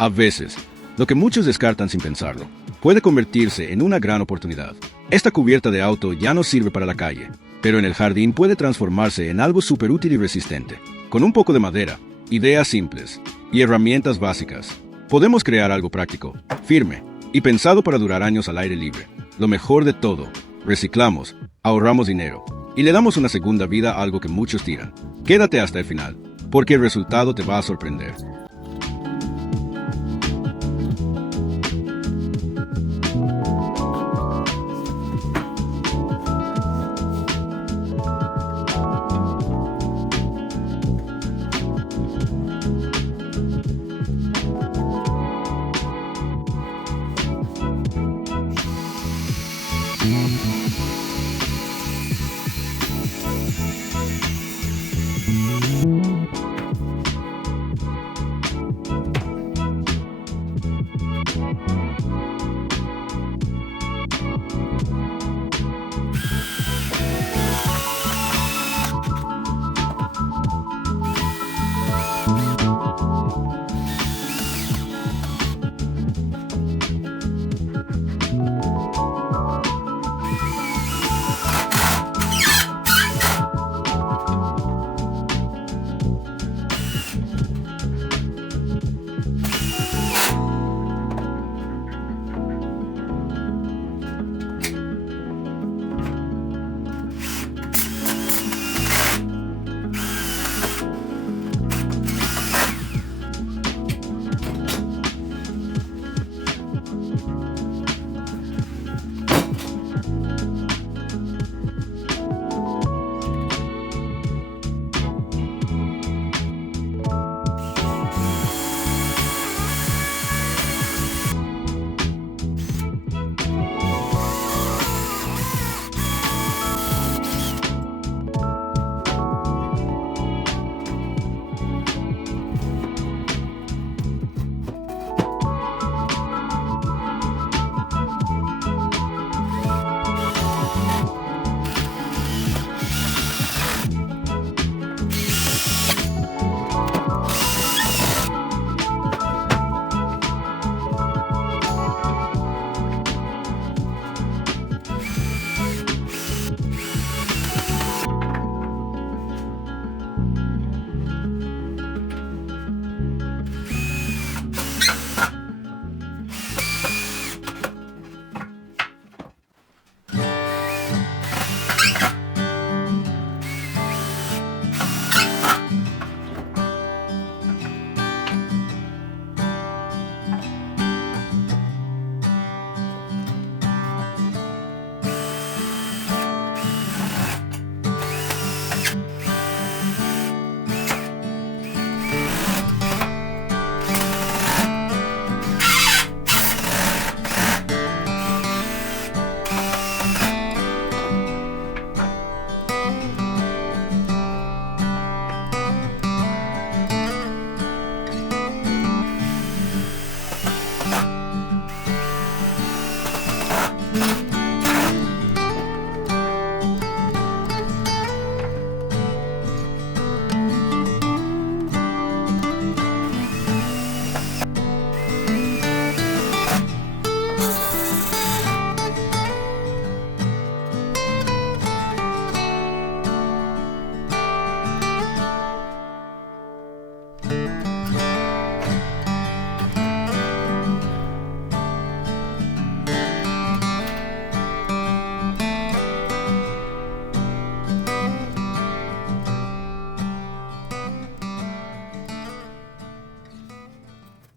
A veces, lo que muchos descartan sin pensarlo, puede convertirse en una gran oportunidad. Esta cubierta de auto ya no sirve para la calle, pero en el jardín puede transformarse en algo súper útil y resistente. Con un poco de madera, ideas simples y herramientas básicas, podemos crear algo práctico, firme y pensado para durar años al aire libre. Lo mejor de todo, reciclamos, ahorramos dinero y le damos una segunda vida a algo que muchos tiran. Quédate hasta el final, porque el resultado te va a sorprender.